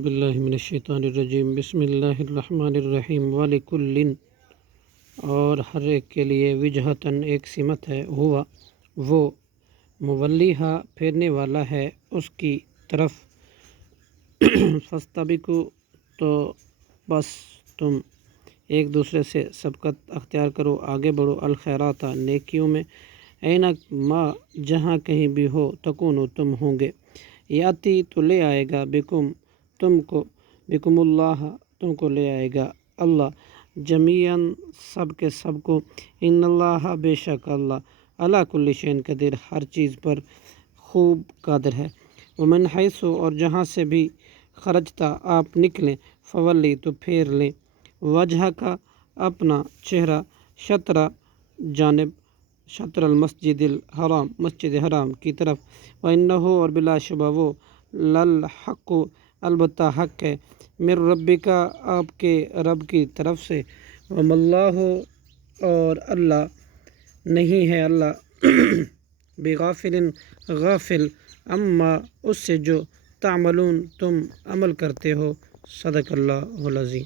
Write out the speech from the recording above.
باللہ من الشیطان الرجیم بسم اللہ الرحمن الرحیم وَلِكُلٍ اور ہر ایک کے لیے وجہتاً ایک سمت ہے، ہوا وہ مولیہا پھیرنے والا ہے اس کی طرف، فاستبقوا تو بس تم ایک دوسرے سے سبقت اختیار کرو، آگے بڑھو، الخیرات نیکیوں میں، اینک ما جہاں کہیں بھی ہو، تکونو تم ہوں گے، یاتی تو لے آئے گا، بکم اللہ تم کو لے آئے گا اللہ، جمیعاً سب کے سب کو، ان اللہ بے شک اللہ، علی کل شیء قدیر ہر چیز پر خوب قادر ہے، ومن حیث اور جہاں سے بھی خرجتا آپ نکلیں، فولی تو پھیر لیں، وجہ کا اپنا چہرہ، شطر جانب، شطر المسجد الحرام مسجد حرام کی طرف، وَإِنَّهُ اور بلا شبہ وہ، للحق البتہ حق ہے، من ربک آپ کے رب کی طرف سے، وما اللہ اور اللہ نہیں ہے اللہ بغافل غافل اما اس سے جو تعملون تم عمل کرتے ہو، صدق اللہ العظیم۔